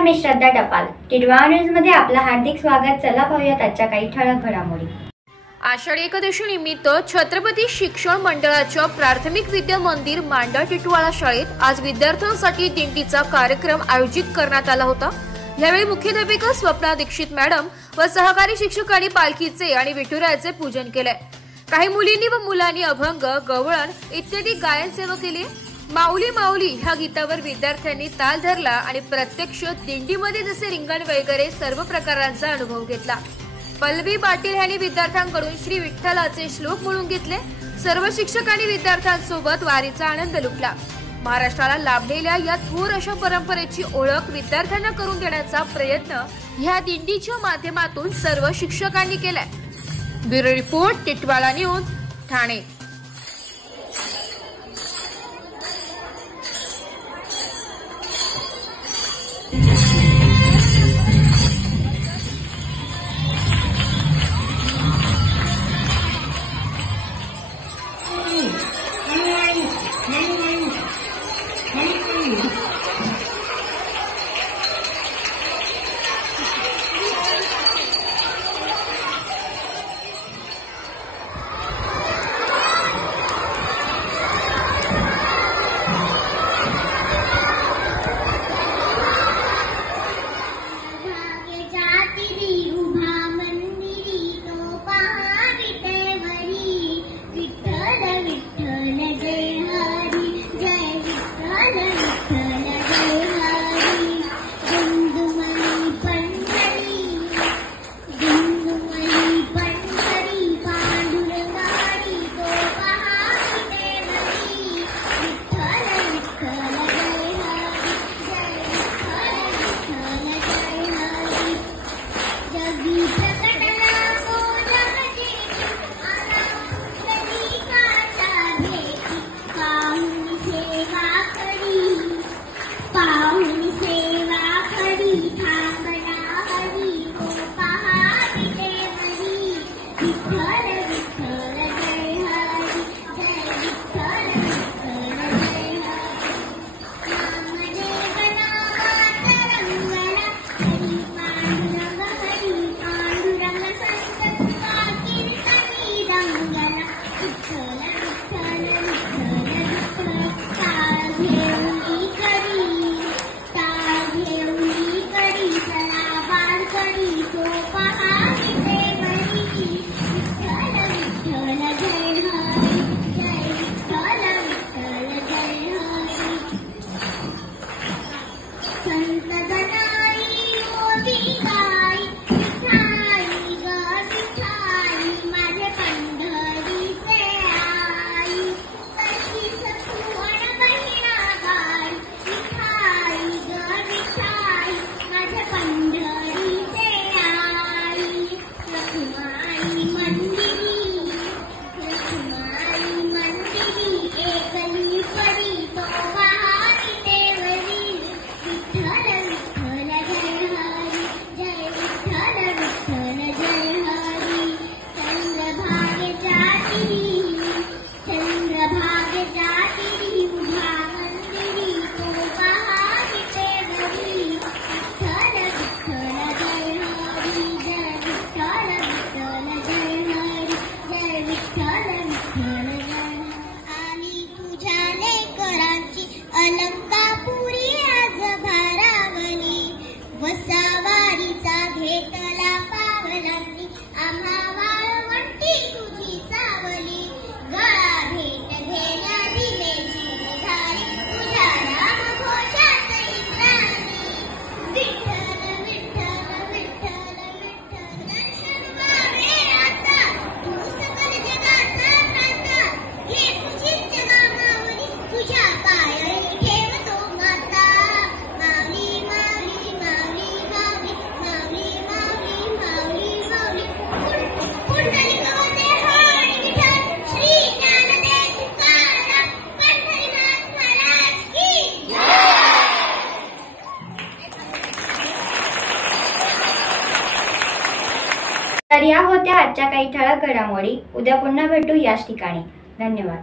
नमस्कार, मी श्रद्धा टपाल. टिडवा न्यूज मध्ये आपलं हार्दिक स्वागत. चला पाहूयात आजच्या काही ठळक घडामोडी. आषाढी एकादशी निमित्त छत्रपती शिक्षण मंडळाच्या प्राथमिक विद्या मंदिर मांडा टिटवाळा शाळेत आज विद्यार्थ्यांसाठी दिंडीचा कार्यक्रम आयोजित करण्यात आला होता. यावेळी मुख्याध्यापिका स्वप्ना दीक्षित मॅडम व सहकारी शिक्षकांनी पालखीचे आणि विठुरायाचे पूजन केले. काही मुलींनी व मुलांनी अभंग, गवळण इत्यादी गायन सेवा केली. माऊली माऊली ह्या गीतावर विद्यार्थ्यांनी ताल धरला आणि प्रत्यक्ष दिंडीमध्ये जसे रिंगण वगैरे सर्व प्रकारांचा अनुभव घेतला. पल्लवी पाटील यांनी विद्यार्थ्यांकडून श्री विठ्ठलाचे श्लोक म्हणून घेतले. सर्व शिक्षकांनी विद्यार्थ्यांसोबत वारीचा आनंद लुटला. महाराष्ट्राला लाभलेल्या या थोर अशा परंपरेची ओळख विद्यार्थ्यांना करून देण्याचा प्रयत्न ह्या दिंडीच्या माध्यमातून सर्व शिक्षकांनी केलाय. Bureau report, Titwala news, Thane. तर या होत्या आजच्या काही ठळक घडामोडी. उद्या पुन्हा भेटू याच ठिकाणी. धन्यवाद.